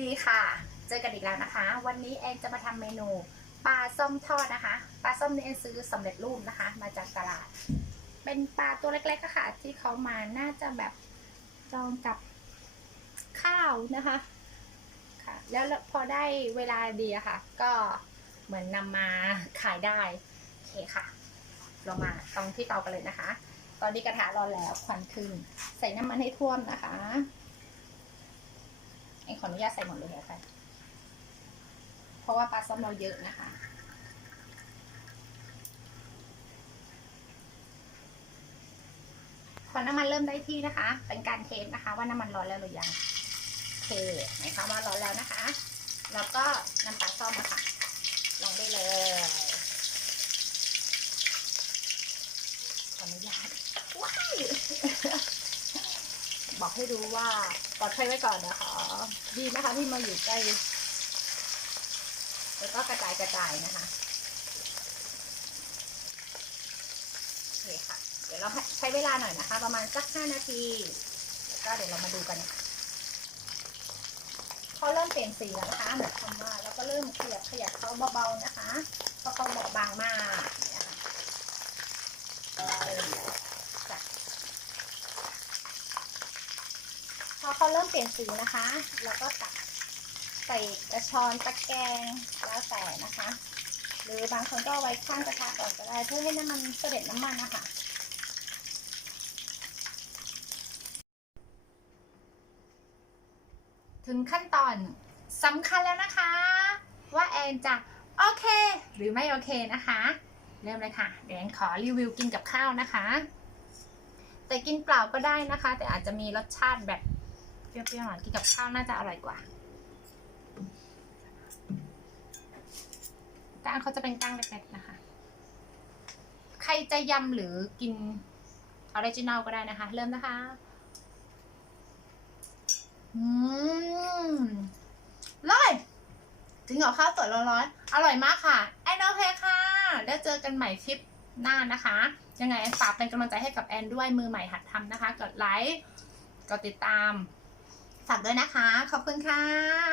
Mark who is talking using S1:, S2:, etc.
S1: ดีค่ะ เจอกันอีกแล้วนะคะ วันนี้แอนจะมาทำเมนูปลาส้มทอดนะคะ ปลาส้มนี่แอนซื้อสำเร็จรูปนะคะ มาจากตลาด เป็นปลาตัวเล็กๆค่ะ ที่เขามาน่าจะแบบจองกับข้าวนะคะ ค่ะ แล้วพอได้เวลาดีอะค่ะ ก็เหมือนนำมาขายได้ โอเคค่ะ เรามาตรงที่เตากันเลยนะคะ ตอนนี้กระทะร้อนแล้วควันขึ้น ใส่น้ำมันให้ท่วมนะคะ เอ็งขออนุญาตใส่หมดเลยค่ะ เพราะว่าปลาส้อมเราเยอะนะคะ พอน้ำมันเริ่มได้ที่นะคะ เป็นการเทสนะคะ ว่าน้ำมันร้อนแล้วหรือยังเคหมายความว่าร้อนแล้วนะคะ แล้วก็น้ำปลาส้อมอะค่ะ ลงได้เลย ขออนุญาตว้าย บอกให้รู้ว่าปลอดภัยไว้ก่อนนะคะ ดีนะคะที่มาอยู่ใกล้ แล้วก็กระจายกระจายนะคะโอเคค่ะ เดี๋ยวเราใช้เวลาหน่อยนะคะ ประมาณสักห้านาที แล้วก็เดี๋ยวเรามาดูกันเขาเริ่มเปลี่ยนสีแล้วนะคะเหมือนคำว่าแล้วก็เริ่มขยับขยับเขาเบาๆนะคะเพราะเขาบอบบางมากเนี่ยค่ะจ้ะพ อเขาเริ่มเปลี่ยนสีนะคะแล้วก็ตักใส่กระชอนตะแกรงแล้วแต่นะคะ หรือบางคนก็เอาไว้ข้างกระทะก่อนก็ได้เพื่อให้น้ำมันเสด็จน้ำมันนะคะถึงขั้นตอนสำคัญแล้วนะคะ ว่าแอนจะโอเค หรือไม่โอเคนะคะ เริ่มเลยค่ะ เดี๋ยวแอนขอรีวิวกินกับข้าวนะคะ แต่กินเปล่าก็ได้นะคะ แต่อาจจะมีรสชาติแบบ เปรี้ยวๆหน่อยกินกับข้าวน่าจะอร่อยกว่า ก้างเขาจะเป็นก้างเล็กๆนะคะ ใครจะยำหรือกินออริจินัลก็ได้นะคะ เริ่มนะคะ อืมเลยถึงกับข้าวสวยร้อนๆอร่อยมากค่ะแอนโอเคค่ะ แล้วเจอกันใหม่คลิปหน้านะคะ ยังไงฝากเป็นกำลังใจให้กับแอนด้วยมือใหม่หัดทำนะคะ กดไลค์ กดติดตาม ฝากด้วยนะคะ ขอบคุณค่ะ